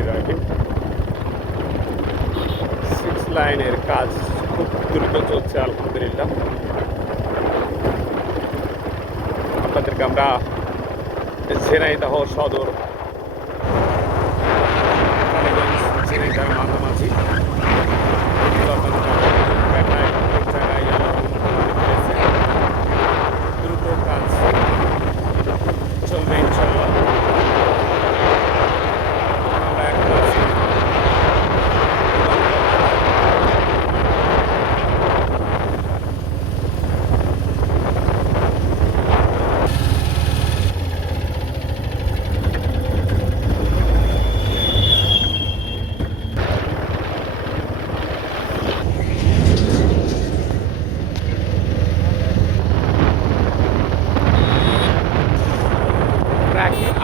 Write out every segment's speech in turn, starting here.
আমাদের আগে। সিক্স লাইনের কাজ খুব দ্রুত চলছে আলহামদুলিল্লাহ। আপনাদেরকে আমরা ঝেনাইদহ সদর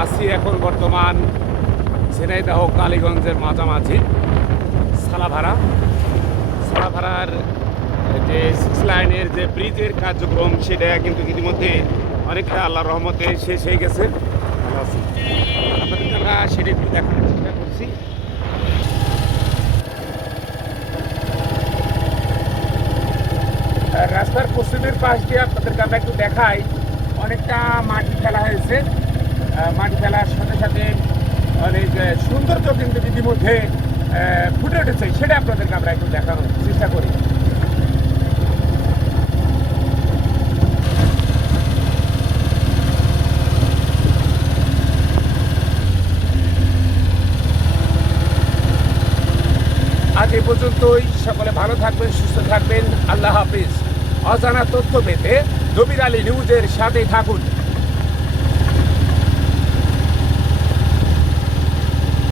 আছি এখন বর্তমান ঝিনাইদহ কালীগঞ্জের মাঝামাঝি, সালাভাড়া। সালাভাড়ার যে সিক্স লাইনের যে ব্রিজের কার্যক্রম, সেটা কিন্তু ইতিমধ্যে অনেকটা আল্লাহর রহমতে শেষ হয়ে গেছে। সেটা একটু দেখানোর চেষ্টা করছি। রাস্তার পশ্চিমের পাশ দিয়ে আপনাদেরকে আমরা একটু দেখাই, অনেকটা মাটি ফেলা হয়েছে। মাটি ফেলার সাথে সাথে অনেক সৌন্দর্য কিন্তু ইতিমধ্যে ফুটে উঠেছে, সেটা আপনাদেরকে আমরা একটু দেখানোর চেষ্টা করি। আজ এ পর্যন্তই, সকলে ভালো থাকবেন, সুস্থ থাকবেন, আল্লাহ হাফিজ। অজানা তথ্য পেতে নবীর আলী নিউজের সাথে থাকুন।